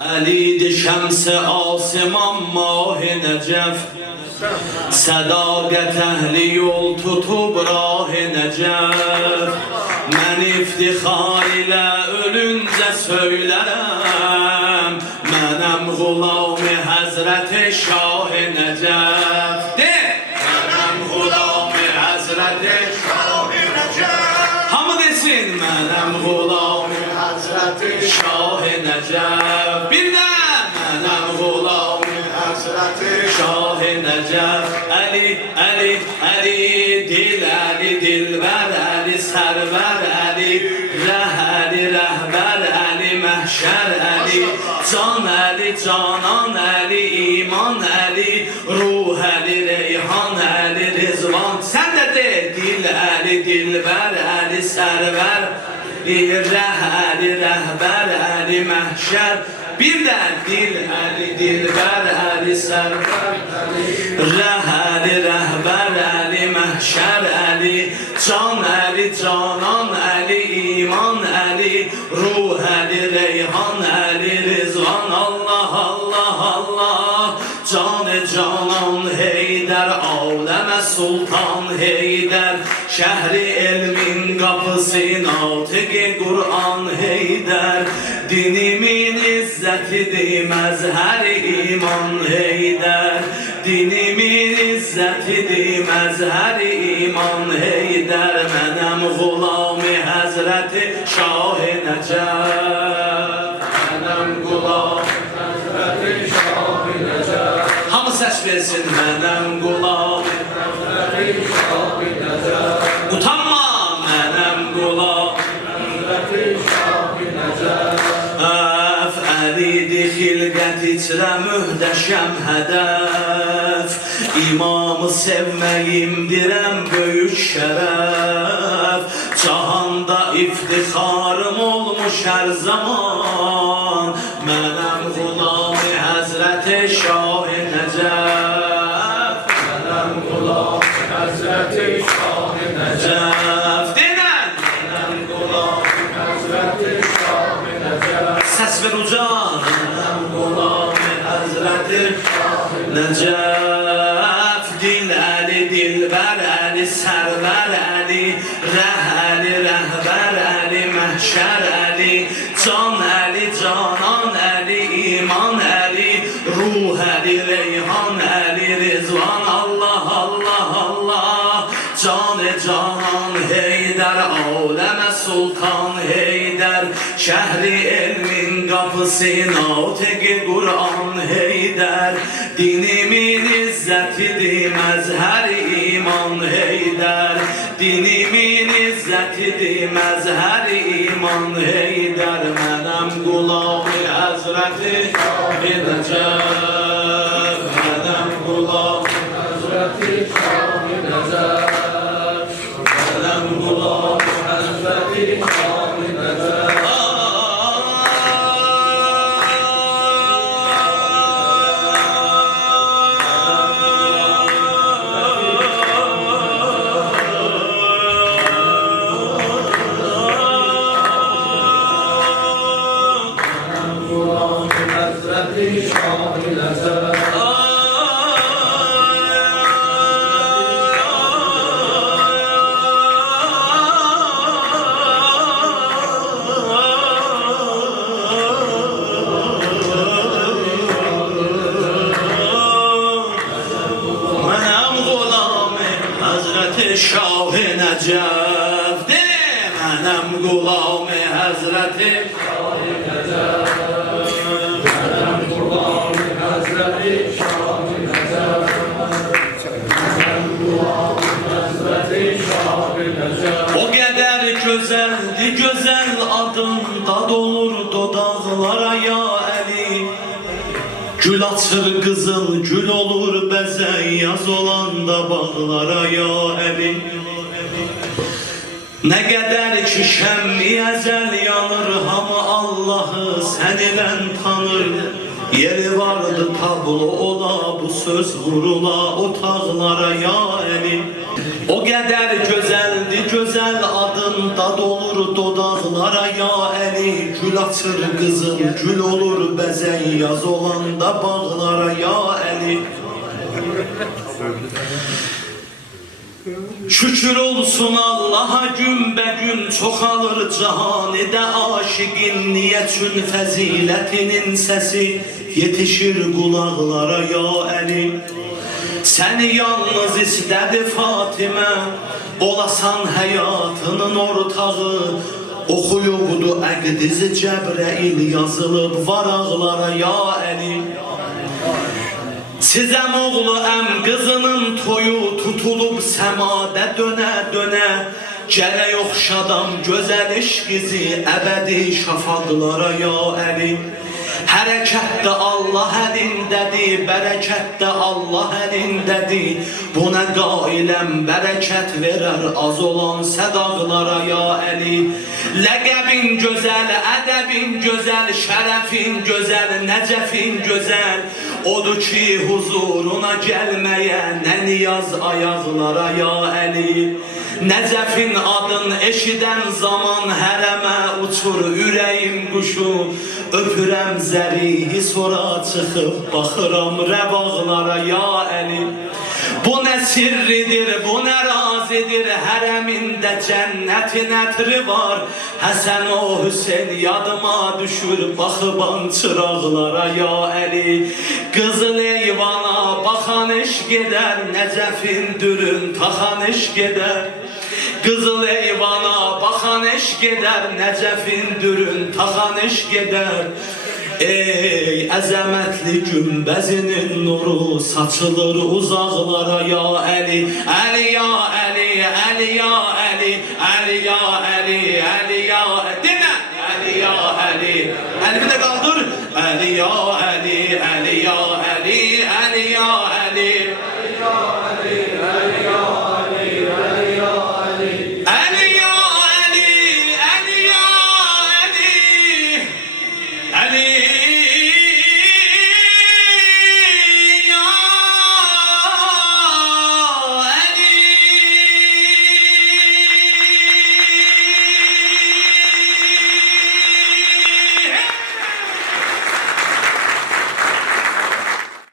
علی شمس آسمان ماه نجف صداقت اهل yol tutup rah necef Ben iftihar ile ölünce söylerim Menem gulami Hazreti Şah Necef De! Menem gulami Hazreti Şah Necef Hamı desin Menem gulami Hazreti Şah Necef Birden Menem gulami Hazreti Şah Necef Ali, Ali, Ali Dil Ali, Dilber Ali Server Ali Rehali, Rehber Ali Mehşer Ali Can Ali, Canan Ali İman Ali Ruh Ali, Reyhan Ali Rizvan Sen de de Dil Ali, Dilber Ali Server Rehali, Rehber Ali Mehşer Birden Dil Ali, Dilber Ali Server Rehali, Rehber Ali Mehşer Ali Can Ali, Canan Ali İman Ali Ruh Ali, Reyhan Ali Rizvan Allah, Allah, Allah Can-ı Canan Heyder Aleme Sultan Heyder Şehri ilmin kapısı Natık-ı Kur'an Heyder Dinimin izzetidir mezher-i iman Heyder Dinimin izzetidir mezher-i iman Heyder Menem gulami Hazreti Şah Necef Menem gulami Hazreti Şah Necef Hamı ses versin Menem gulami Hazreti Şah Necef Utanma Menem gulami Hazreti Şah Necef Əlidi xilqət içrə mühdəşəm hədəf İmamı sevməyimdirəm böyük şərəf Cahanda iftixarım olmuş hər zaman Mənəm gulami Həzrəti Şah Necef Mənəm gulami Həzrəti Şah Necef Denən Mənəm gulami Həzrəti Şah Necef Səs ver ucan Mənəm gulami Həzrəti Şah Necef Dil Əli, Dilbər Əli, Sərvər Əli Rəhəli, Rəhbər Əli, Məhşər Əli Can Əli, Canan Əli, İman Əli Ruh Əli, Reyhan Əli, Rizvan Allah, Allah, Allah Can-ı Canan Heyder Aleme Sultan Heyder Şehri ilmin kapısı Natık-ı Kur'an Heyder Dinimin izzetidir mezher-i iman Heyder Dinimin izzetidir mezher-i iman Heyder Menem gulami Hazreti Şah Necef Menem gulami Hazreti Şah Necef Menem gulami Hazreti Şah Necef Şah Necef De Menem gulami Hazreti Şah Necef Menem gulami Hazreti Şah Necef Menem gulami Hazreti Şah Necef O kadar güzeldi güzel adında dolur dodaqlara ya Ali Gül açır kızıl gül olur bezen yaz olan da bağlara ya Əli Ne kadar ki şəmmi əzəl yanır hamı Allah'ı seninle tanır Yeri vardı tablo ola bu söz vurula otaqlara ya Əli O kadar güzeldi güzel adında dolur dodaqlara ya Əli Gül açır kızıl gül olur bezen yaz olanda bağlara ya Əli. Şükür olsun Allah'a gün çoxalır cahanidə aşiqin niyyətün fəzilətinin səsi yetişir qulaqlara ya Əli. Səni yalnız istədi Fatimə, olasan həyatının ortağı. Oxuyubdu əqdiz Cəbrəil yazılıb varaqlara ya Əli. Sizəm oğlu əm qızının toyu tutulub səmada dönə Gərək oxşadam gözəl işqizi əbədi şafaqlara ya Əli. Hərəkətdə Allah əlindədir, bərəkətdə Allah əlindədir. Buna qailəm bərəkət verər az olan sədaqlara ya Əli. Ləqəbin gözəl, ədəbin gözəl, şərəfin gözəl, nəcəfin gözəl. Odur ki huzuruna gəlməyə nə niyaz ayaqlara ya Əli. Nəcəfin adın eşidən zaman hərəmə uçur ürəyim quşu. Öpürəm zərihi sonra çıxıb baxıram rəvaqlara ya Əli. Bu nə sirridir, bu nə razidir, hərəmində cənnətin ətri var. Həsən o Hüseyin yadıma düşür, baxıban çıraqlara ya Əli. Qızıl eyvana baxan eşq edər, Nəcəfin dürün taxan eşq edər. Qızıl eyvana baxan eşq edər, Nəcəfin dürün taxan eşq edər. Ey əzəmətli günbəzinin nuru saçılır uzaqlara ya Əli. Əli ya Əli, Əli ya Əli, Əli ya Əli, Əli ya Əli. Dinlə! Əli ya Əli. Əlimi də qaldır. Əli ya Əli.